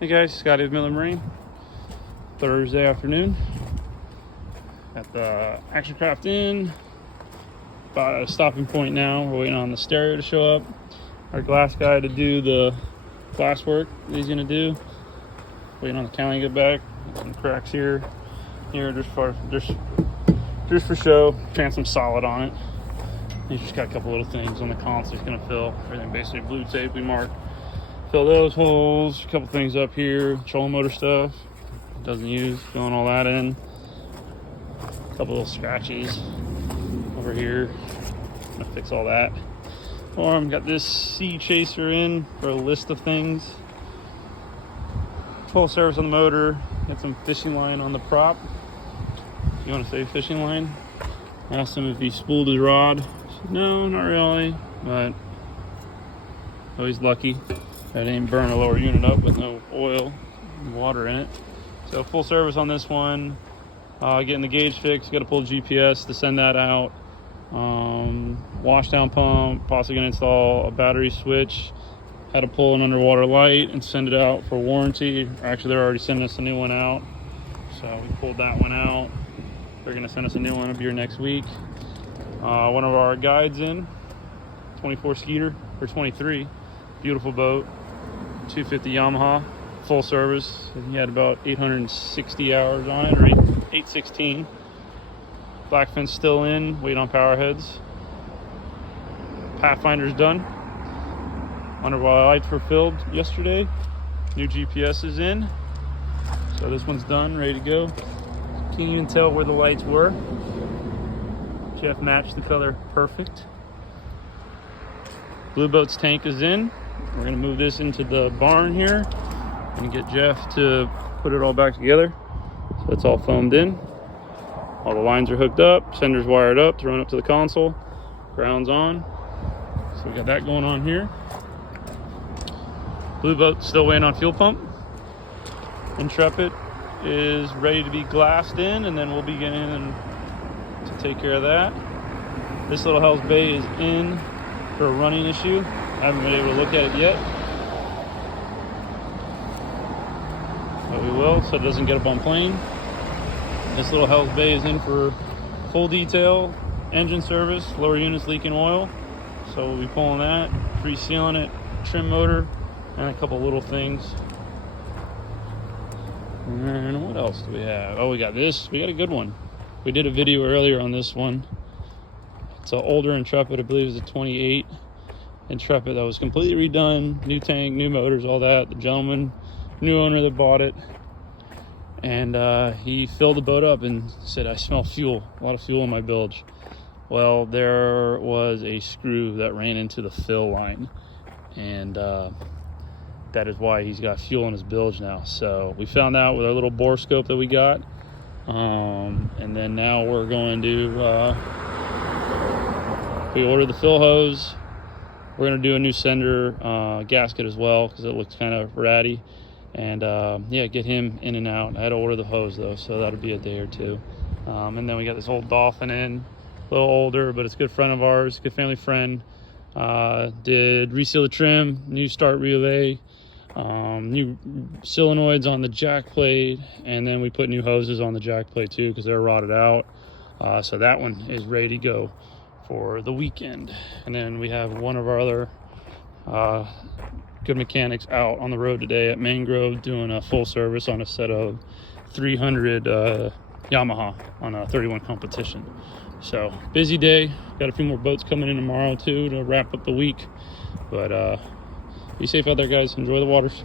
Hey guys, Scotty with Miller Marine. Thursday afternoon at the Action Craft Inn. About at a stopping point now. We're waiting on the stereo to show up. Our glass guy to do the glass work that he's gonna do. Waiting on the county to get back. Some cracks here, just for show. Trying some solid on it. He's just got a couple little things on the console he's gonna fill. Everything basically blue tape we marked. Fill those holes, a couple things up here, trolling motor stuff, doesn't use, filling all that in. A couple little scratches over here, gonna fix all that. Got this sea chaser in for a list of things. Full service on the motor, got some fishing line on the prop. You wanna say fishing line? I asked him if he spooled his rod. He said, no, not really, but oh, he's lucky. I didn't burn a lower unit up with no oil and water in it. So full service on this one. Getting the gauge fixed, got to pull GPS to send that out. Wash down pump, possibly gonna install a battery switch. Had to pull an underwater light and send it out for warranty. Actually, they're already sending us a new one out. So we pulled that one out. They're gonna send us a new one up here next week. One of our guides in, 24 Skeeter, or 23, beautiful boat. 250 Yamaha, full service. He had about 860 hours on it, or 816. Black fence still in, wait on power heads. Pathfinder's done. Underwater lights were filled yesterday. New GPS is in. So this one's done, ready to go. Can't even tell where the lights were. Jeff matched the color perfect. Blue boat's tank is in. We're gonna move this into the barn here and get Jeff to put it all back together. So it's all foamed in. All the lines are hooked up, sender's wired up to run up to the console. Ground's on. So we got that going on here. Blue boat's still waiting on fuel pump. Intrepid is ready to be glassed in, and then we'll begin to take care of that. This little Hell's Bay is in for a running issue. I haven't been able to look at it yet, but we will, so it doesn't get up on plane. This little Hell's Bay is in for full detail, engine service, lower units leaking oil, so we'll be pulling that, pre-sealing it, trim motor, and a couple little things. And what else do we have? Oh, we got this. We got a good one. We did a video earlier on this one. It's an older Intrepid, I believe it's a 28 Intrepid that was completely redone, new tank, new motors, all that. The gentleman, new owner that bought it, and he filled the boat up and said, I smell fuel, a lot of fuel in my bilge. Well, there was a screw that ran into the fill line, and that is why he's got fuel in his bilge now. So we found out with our little bore scope that we got, and then now we're going to we ordered the fill hose. We're gonna do a new sender gasket as well because it looks kind of ratty, and yeah, get him in and out. I had to order the hose though, so that'll be a day or two. And then we got this old Dolphin in, a little older, but it's a good friend of ours, good family friend. Did reseal the trim, new start relay, new solenoids on the jack plate, and then we put new hoses on the jack plate too because they're rotted out. So that one is ready to go for the weekend. And then we have one of our other good mechanics out on the road today at Mangrove doing a full service on a set of 300 Yamaha on a 31 competition. So busy day, got a few more boats coming in tomorrow too to wrap up the week, but be safe out there guys, enjoy the waters.